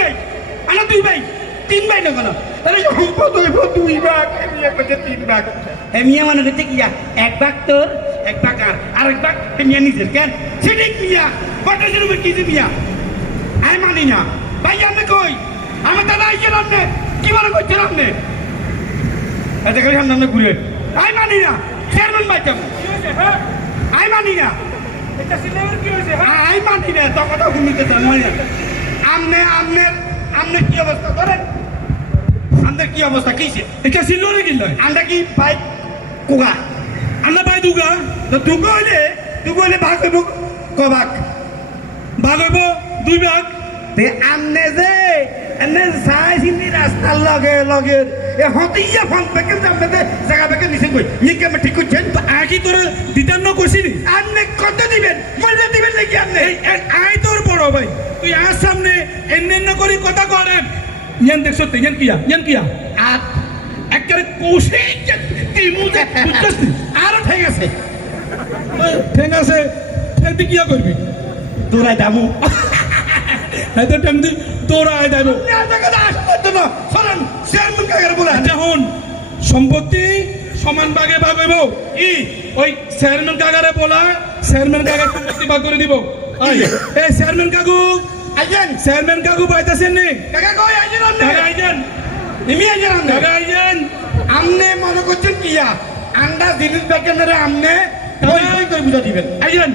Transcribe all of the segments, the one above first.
ভাই আমরা দুই ভাই তিন ভাই না কেন তাহলে সম্পদ হইব দুই ভাগ মিয়া করছে তিন ভাগ মিয়া মানে হচ্ছে কি এক ভাগ তোর এক ভাগ আর এক ভাগ মিয়া নিজের কেন সেটাই মিয়া পটাশের উপর কিছু মিয়া আমি মানি না ভাই আপনি কই আমার দাদা আইসেন আপনি কি মনে করছেন আপনি এতে করে সামনে ঘুরে আমি মানি না চেয়ারম্যান ভাই কেমন আমি মানি না আমি মানি না তো কথা শুনতে চান মানি না আমনে কি অবস্থা করেন আমাদের কি অবস্থা কিছে এটা ছিল রে কিল আমরা কি ভাই কুগা আমরা ভাই দুগা তো দুগা হইলে ভাগ হইব কবাক ভাগ হইব দুই ভাগ তে আমনে যে এনে সাই সিনি রাস্তার লগে এ হতিয়া ফোন পেকে যাবে জায়গা পেকে নিছেন কই ইকে আমি ঠিক করছেন আকি তোর দিতান্ন কইছিনি আমনে কত দিবেন মজা দিবেন নাকি আমনে আই তোর বড় ভাই তুই আর সামনে এন্ন করি কথা করেন ইয়ান দেখছ তে ইয়ান কিয়া আর একবারে কোশে তিমুতে বুঝছস আর ঠিক আছে তুই কিয়া করবি তোরাই দামু এত টাইম দি তোরাই দামু না দেখা আসত না সরন চেয়ারম্যান কাগের বলে এখন সম্পত্তি সমান ভাগে ভাগ হইব কি ওই চেয়ারম্যান কাগরে বলা চেয়ারম্যান কাগর সম্পত্তি ভাগ করে দিব এই চেয়ারম্যান কাকু আইজেন চেয়ারম্যান কাকু পাইতাছেন নি কাকা কই আইজেন আপনি কাকা আইজেন নিমি আইজেন আপনি কাকা আইজেন আমনে মনে করছেন কিয়া আন্ডা জিনিস বেকেনরে আমনে কই বুঝা দিবেন আইজেন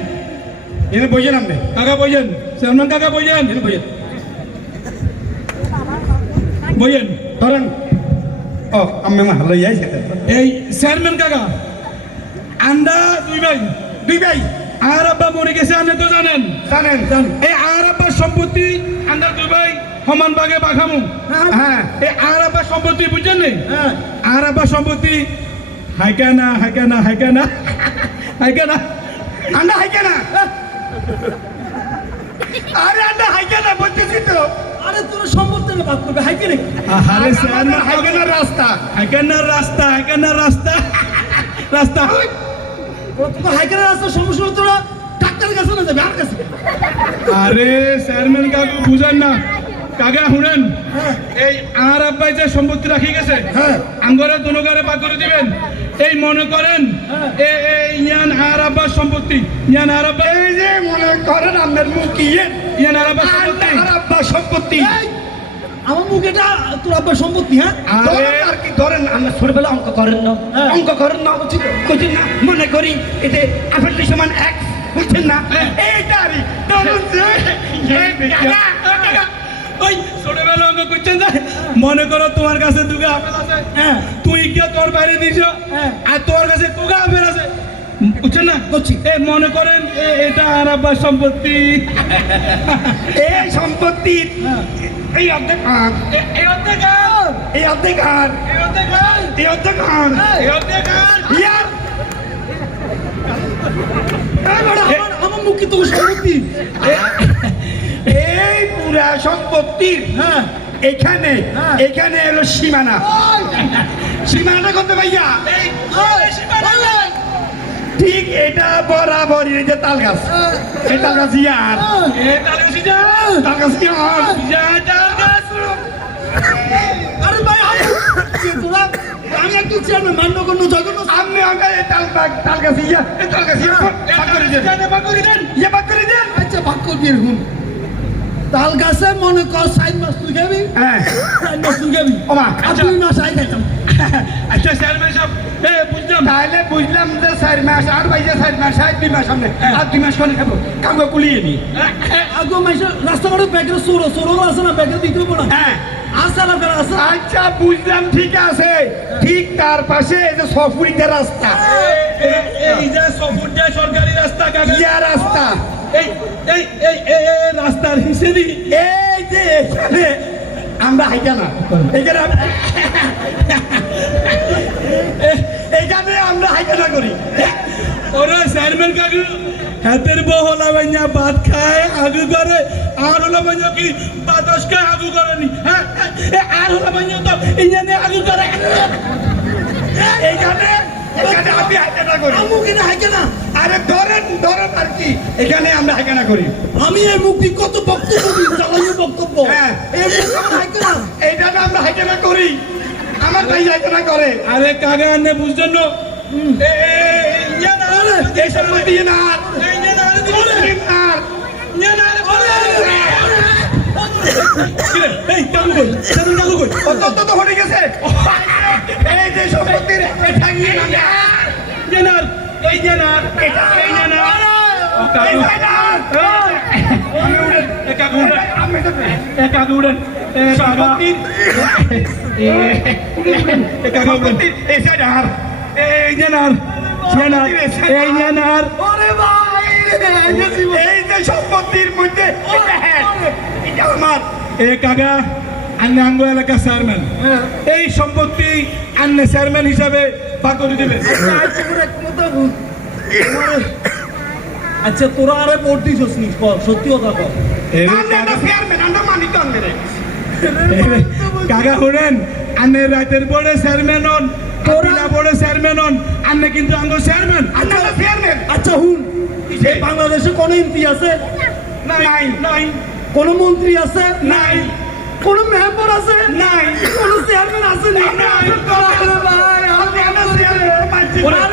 এনে বইজেন আপনি কাকা বইজেন চেয়ারম্যান কাকা বইজেন এনে বইজেন ধরেন ও আমি মাহলে যাইছে এই চেয়ারম্যান কাকা আন্ডা দুই ভাই আর আব্বা মরে গেছে আপনি তো জানেন এই আর আব্বার সম্পত্তি আমরা দুই ভাই সমান ভাগে বাখামু হ্যাঁ এই আর আব্বার সম্পত্তি বুঝছেন নি আর আব্বার সম্পত্তি হাইকানা আন্ডা হাইকানা আরে আন্ডা হাইকানা বলতেছি তো আরে তোর সম্পত্তি ভাগ করবে হাইকানা আরে স্যার হাইকানা রাস্তা হাইকানা রাস্তা সমস্যা তোরা ডাক্তারের কাছে না যাবে আর কাছে আরে চেয়ারম্যান কাকু বুঝেন না কাকা শুনেন এই আর আব্বাই যে সম্পত্তি রাখি গেছে আঙ্গরে দুনগারে ভাগ করে দিবেন এই মনে করেন ইয়ান আর আব্বার সম্পত্তি ইয়ান আর আব্বা এই যে মনে করেন আপনার মুখ ইয়ান আর আব্বার সম্পত্তি আমার মুখ এটা তোর আব্বার সম্পত্তি হ্যাঁ আর কি ধরেন আমরা ছোটবেলা অঙ্ক করেন না বুঝছেন না মনে করি এতে আপেলের সমান এক বুঝছেন না এইটারই ধরুন ওই ছোটবেলা অঙ্ক করছেন না মনে করো তোমার কাছে দুগা আপেল আছে তুই গিয়ে তোর বাইরে দিছ আর তোর কাছে দুগা আপেল আছে বুঝছেন না করছি মনে করেন এটা আর আব্বার সম্পত্তি এই সম্পত্তি এই অর্ধেক আমার মুখে তো সম্পত্তি এই পুরা সম্পত্তির এখানে এলো সীমানা করতে ভাইয়া ঠিক এটা বরাবর এই যে তাল গাছ এই তাল গাছ ইয়ার তাল গাছ আরে ভাই আমি একটু চেয়ারম্যান মান্য করুন জগন্ন সামনে আগে তাল গাছ ভাগ করে দেন আচ্ছা ভাগ করবি এরকম তাল গাছে মনে কর 4 মাস তুই খাবি 4 মাস তুই খাবি ওমা 2 মাস আই খাইতাম আচ্ছা চেয়ারম্যান সাহেব বুঝলাম যে 4 মাস আর ভাই যে 4 মাস 2 মাস সামনে আর 2 মাস কোনে খাবো কামগো কুলিয়ে নি আগো মাস রাস্তা করে প্যাকেট সোরো আছে না প্যাকেট দিতে পড়া আচ্ছা বুঝলাম ঠিক আছে ঠিক তার পাশে এই যে সফুরিতে রাস্তা এই যে সফুরিতে সরকারি রাস্তা কাগিয়া রাস্তা এই রাস্তার হিসেবে এই যে এখানে আমরা হাইকানা এইখানে আমরা হাইকানা করি ওরা চেয়ারম্যান কাকু হাতের বহলা বাঞ্জা ভাত খায় আগু করে আর হলো বাঞ্জা কি বাতাস খায় আগু করেনি আর হলো বাঞ্জা তো ইঞ্জানে আগু করে এইখানে এখানে আমি হাইকেনা করি। আমু কিনা হাইকেনা আরে ধরেন ধরেন আর কি, এখানে আমরা হাইকেনা করি। আমি এই মুক্তি কত বক্তব্য দিই, জ্বালানি বক্তব্য। হ্যাঁ। এই মুক্তি আমার হাইকেনা। এইটা না আমরা হাইকেনা করি, আমার ভাই হাইকেনা করে। আরে কাকা আনে বুঝছেন না? এই সম্পত্তি না এই কাকু কই, সেদিন কাকু কই। অত হয়ে গেছে। এই যে সম্পত্তির ঠাঙিয়ে না জেনার, এই জেনার, এই জেনার। কাকু, এই কাকু উড়েন, এই কাকু উড়েন, এই কাকা। এই কাকা উড়েন। এই সাইড আর এই জেনার, জেনার, এই জেনার। এই যে সম্পত্তির মধ্যে এটা আমার। এ কাকা আন্নে আঙ্গ এলাকার চেয়ারম্যান, এই সম্পত্তি আন্নে চেয়ারম্যান হিসাবে ভাগ করে দিবে। আচ্ছা তোরা আরে ভোট দিছস নি, সত্যি কথা কর। আমরা চেয়ারম্যান, আমরা মানি তো আনবে। কাকা শুনেন, আন্নে রাতের পরে চেয়ারম্যান হন, তোরা পরে চেয়ারম্যান হন, আন্নে কিন্তু আঙ্গ চেয়ারম্যান। আমরা চেয়ারম্যান। আচ্ছা হুন, এই বাংলাদেশে কোন এমপি আছে? নাই নাই। কোন মন্ত্রী আছে? নাই। কোন মেম্বার আছে? নাই। কোন চেয়ারম্যান আছে? আমরা ভাই, আমরা চেয়ারম্যান।